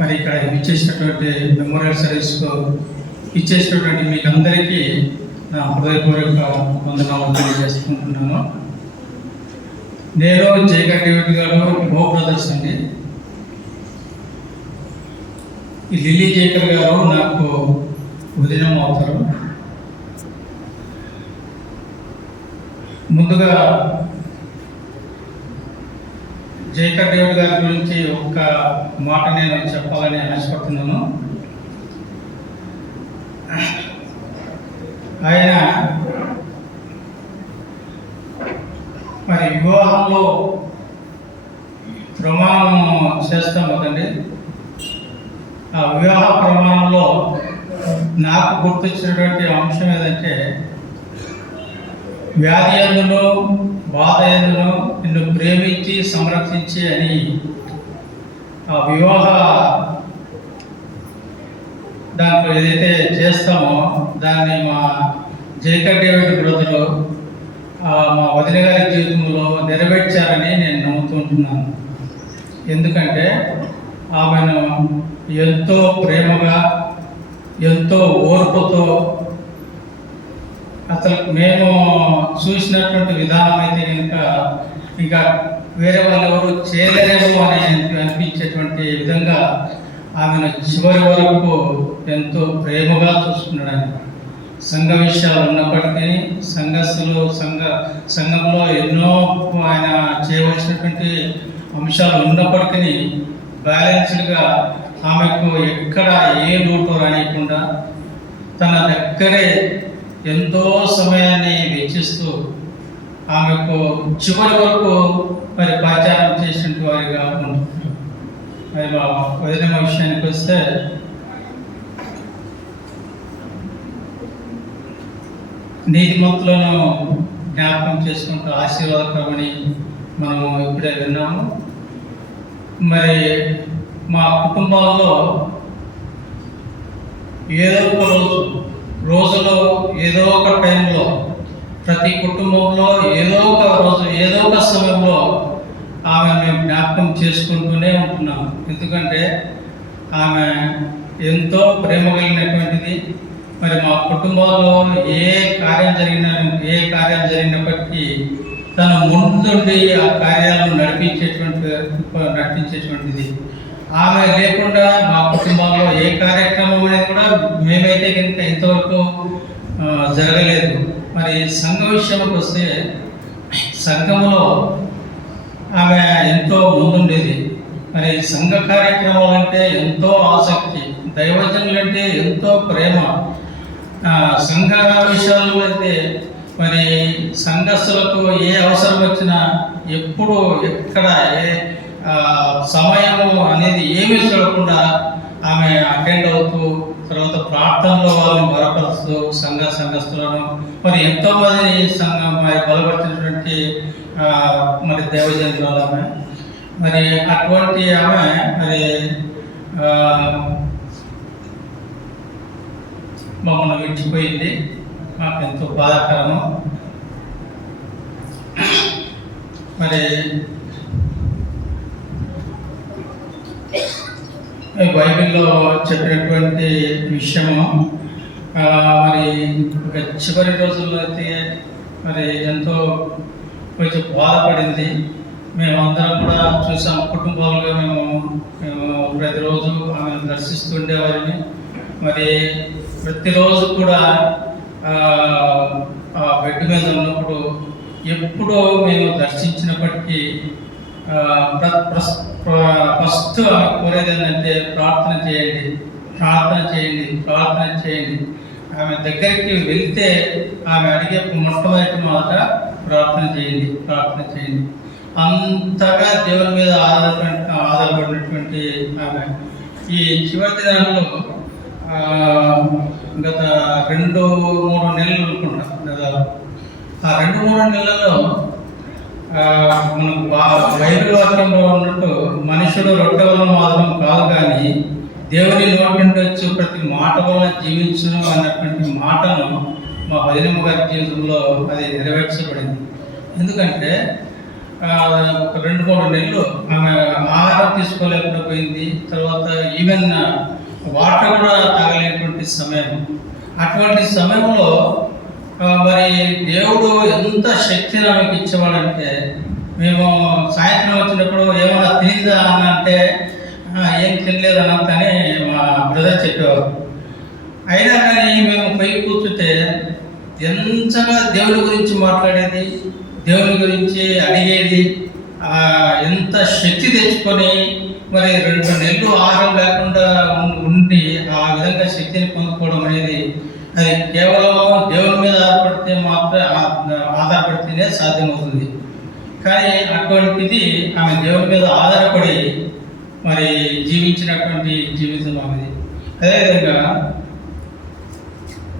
మరి ఇక్కడ ఇచ్చేసినటువంటి మెమోరియల్ సర్వీస్కు ఇచ్చేసినటువంటి మీకందరికీ నా హృదయపూర్వక వందనాలు తెలియజేసుకుంటున్నాను. నేను జయగర్ డేవిడ్ గారు గో బ్రదర్స్ అండి. ఈ లిల్లీ జేకర్ గారు నాకు వదినం అవుతారు. ముందుగా జయకర్ డేవిడ్ గారి గురించి ఒక్క మాట నేను చెప్పాలని ఆశపడుతున్నాను. ఆయన మరి వివాహంలో ప్రమాణం చేస్తాం కదండి. ఆ వివాహ ప్రమాణంలో నాకు గుర్తొచ్చినటువంటి అంశం ఏదంటే, వ్యాధి ఎందును బాధ ఎందును నిన్ను ప్రేమించి సంరక్షించి అని ఆ వివాహ దాంట్లో ఏదైతే చేస్తామో దాన్ని మా జేకర్ డేవిడ్ బ్రదరు మా వదిన గారి జీవితంలో నెరవేర్చారని నేను నమ్ముతుంటున్నాను. ఎందుకంటే ఆమెను ఎంతో ప్రేమగా ఎంతో ఓర్పుతో అసలు మేము చూసినటువంటి విధానం అయితే కనుక ఇంకా వేరే వాళ్ళు ఎవరు చేయలేరేమో అని అనిపించేటువంటి విధంగా ఆమెను చివరి వరకు ఎంతో ప్రేమగా చూసుకున్నాడు. సంఘ విషయాలు ఉన్నప్పటికీ సంఘంలో ఎన్నో ఆయన చేయవలసినటువంటి అంశాలు ఉన్నప్పటికీ బ్యాలెన్స్డ్గా ఆమెకు ఎక్కడ ఏ లోటు రానియకుండా తన దగ్గరే ఎంతో సమయాన్ని వెచ్చిస్తూ ఆమెకు చివరి వరకు మరి ప్రచారం చేసిన వారిగా ఉంటున్నారు. మరి మా వదిన విషయానికి వస్తే, నీతిమంతులను జ్ఞాపకం చేసుకుంటూ ఆశీర్వాదకరమని మనము ఇప్పుడే విన్నాము. మరి మా కుటుంబాల్లో ఏదో ఒక రోజులో ఏదో ఒక టైంలో ప్రతి కుటుంబంలో ఏదో ఒక రోజు ఏదో ఒక సమయంలో ఆమె మేము జ్ఞాపకం చేసుకుంటూనే ఉంటున్నాం. ఎందుకంటే ఆమె ఎంతో ప్రేమ కలిగినటువంటిది. మరి మా కుటుంబాల్లో ఏ కార్యం జరిగినప్పటికీ తన ముందుండి ఆ కార్యాలను నడిపించేటువంటిది. ఆమె లేకుండా మా కుటుంబాల్లో ఏ కార్యక్రమం అనేది కూడా మేమైతే కనుక ఇంతవరకు జరగలేదు. మరి సంఘ విషయానికి వస్తే, సంఘంలో ఆమె ఎంతో ముందుండేది. మరి సంఘ కార్యక్రమాలు అంటే ఎంతో ఆసక్తి, దైవజనులు అంటే ఎంతో ప్రేమ. సంఘ విషయాల్లో అయితే మరి సంఘస్థులకు ఏ అవసరం వచ్చినా ఎప్పుడు ఎక్కడ ఏ సమయము అనేది ఏమీ చూడకుండా ఆమె అటెండ్ అవుతూ, తర్వాత ప్రార్థనలో వాళ్ళని బలపరుస్తూ సంఘస్థులను మరి ఎంతోమంది సంఘం మరి బలపరిచినటువంటి మరి దైవజనులు ఆమె. మరి అటువంటి ఆమె మరి మమ్మల్ని విడిచిపోయింది. మాకు ఎంతో బాధాకరము. మరి బైబిల్లో చెప్పినటువంటి విషయము మరి చివరి రోజుల్లో అయితే మరి ఎంతో కొంచెం బాధపడింది. మేమందరం కూడా చూసాం. కుటుంబాలుగా మేము ప్రతిరోజు ఆమెను దర్శిస్తుండేవారిని. మరి ప్రతిరోజు కూడా బెడ్ మీద ఉన్నప్పుడు ఎప్పుడో మేము దర్శించినప్పటికీ ఫస్ట్ ఆమె కోరేది ఏంటంటే, ప్రార్థన చేయండి. ఆమె దగ్గరికి వెళ్తే ఆమె అడిగే మొట్టమొదటి మాట ప్రార్థన చేయండి. అంతగా దేవుని మీద ఆధారపడినటువంటి ఆమె ఈ చివరి దినాల్లో గత 2-3 నెలలు అనుకుంటా కదా, ఆ 2-3 నెలల్లో మనకు బైబిల్ వాక్యంలో ఉన్నట్టు మనుషుడు రొట్టె వలన మాత్రం కాదు కానీ దేవుని నోటి నుండి వచ్చి ప్రతి మాట వలన జీవించును అన్నటువంటి మాటను మా వదినమ్మ గారి జీవితంలో అది నెరవేర్చబడింది. ఎందుకంటే 2-3 నెలలు ఆమె ఆహారం తీసుకోలేకుండా పోయింది. తర్వాత ఈవెన్ వాటర్ కూడా తాగలేనటువంటి సమయం. అటువంటి సమయంలో మరి దేవుడు ఎంత శక్తిని ఆమెకి ఇచ్చేవాడంటే, మేము సాయంత్రం వచ్చినప్పుడు ఏమైనా తినిందా అని అంటే ఏం తినలేదు అనంతని మా బ్రదర్ చెప్పేవారు. అయినా కానీ మేము పై కూర్చుంటే ఎంతగా దేవుడి గురించి మాట్లాడేది, దేవుని గురించి అడిగేది, ఎంత శక్తి తెచ్చుకొని మరి 2 నెలలు ఆహారం లేకుండా ఉండి ఆ విధంగా శక్తిని పొందుకోవడం అనేది అది కేవలం దేవుని మీద ఆధారపడితేనే సాధ్యమవుతుంది. కానీ అటువంటిది ఆమె దేవుని మీద ఆధారపడి మరి జీవించినటువంటి జీవితం ఆమెది. అదేవిధంగా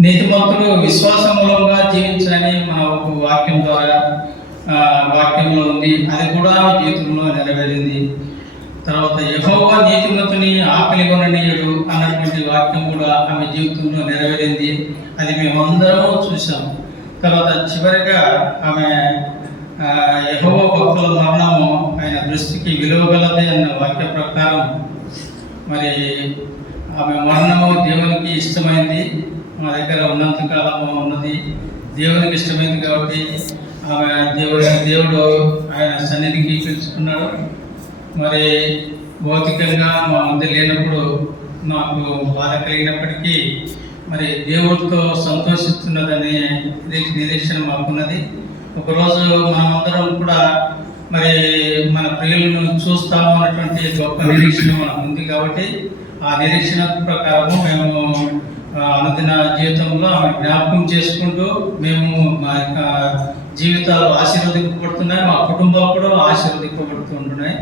నీతిమంతుడు విశ్వాసం మూలంగా జీవించాలని మన ఒక వాక్యం ద్వారా వాక్యంలో ఉంది. అది కూడా జీవితంలో నెరవేరింది. తర్వాత యెహోవా నీతిమంతుని ఆకలి కొననీయుడు అన్నటువంటి వాక్యం కూడా ఆమె జీవితంలో నెరవేరింది. అది మేమందరం చూసాం. తర్వాత చివరిగా ఆమె యెహోవా భక్తుల మరణము ఆయన దృష్టికి విలువగలదే అన్న వాక్య ప్రకారం మరి ఆమె మరణము దేవునికి ఇష్టమైంది. మా దగ్గర ఉన్నంతకాలము ఉన్నది దేవునికి ఇష్టమైంది కాబట్టి ఆమె దేవుడు ఆయన సన్నిధికి పిలుచుకున్నాడు. మరి భౌతికంగా మా మధ్య లేనప్పుడు నాకు బాధ కలిగినప్పటికీ మరి దేవుడితో సంతోషిస్తున్నదనే నిరీక్షణ మాకున్నది. ఒకరోజు మనమందరం కూడా మరి మన ప్రియులను చూస్తాము అన్నటువంటి గొప్ప నిరీక్షణ మనకు ఉంది. కాబట్టి ఆ నిరీక్షణ ప్రకారము మేము అనుదిన జీవితంలో ఆమె జ్ఞాపకం చేసుకుంటూ మేము మా యొక్క జీవితాలు ఆశీర్వదింపబడుతున్నాయి, మా కుటుంబాలు కూడా ఆశీర్వదింపబడుతూ ఉంటున్నాయి.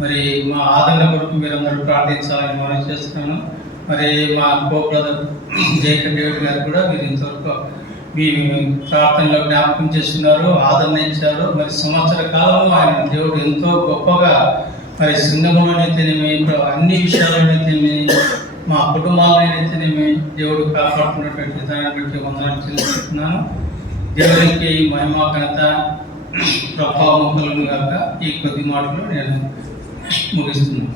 మరి మా ఆదరణ కొరకు మీరందరూ ప్రార్థించాలని మనం చేస్తున్నాను. మరి మా కో బ్రదర్ జేకబ్ డేవిడ్ గారు కూడా మీరు ఇంతవరకు మీ ప్రార్థనలో జ్ఞాపకం చేస్తున్నారు, ఆదరణ ఇచ్చారు. మరి సంవత్సర కాలంలో ఆయన దేవుడు ఎంతో గొప్పగా మరి సంఘంలోనైతేనేమి అన్ని విషయాలైతేనేమి మా కుటుంబాలైతేనేమి దేవుడు కాపాడుతున్నటువంటి విధానాన్ని బట్టి వందనాలు చెల్లిస్తున్నాను. దేవునికి మహిమ ఘనత ప్రభావం కలుగును గాక. ఈ కొద్ది మాటలు నేను ముగిస్తున్నాను.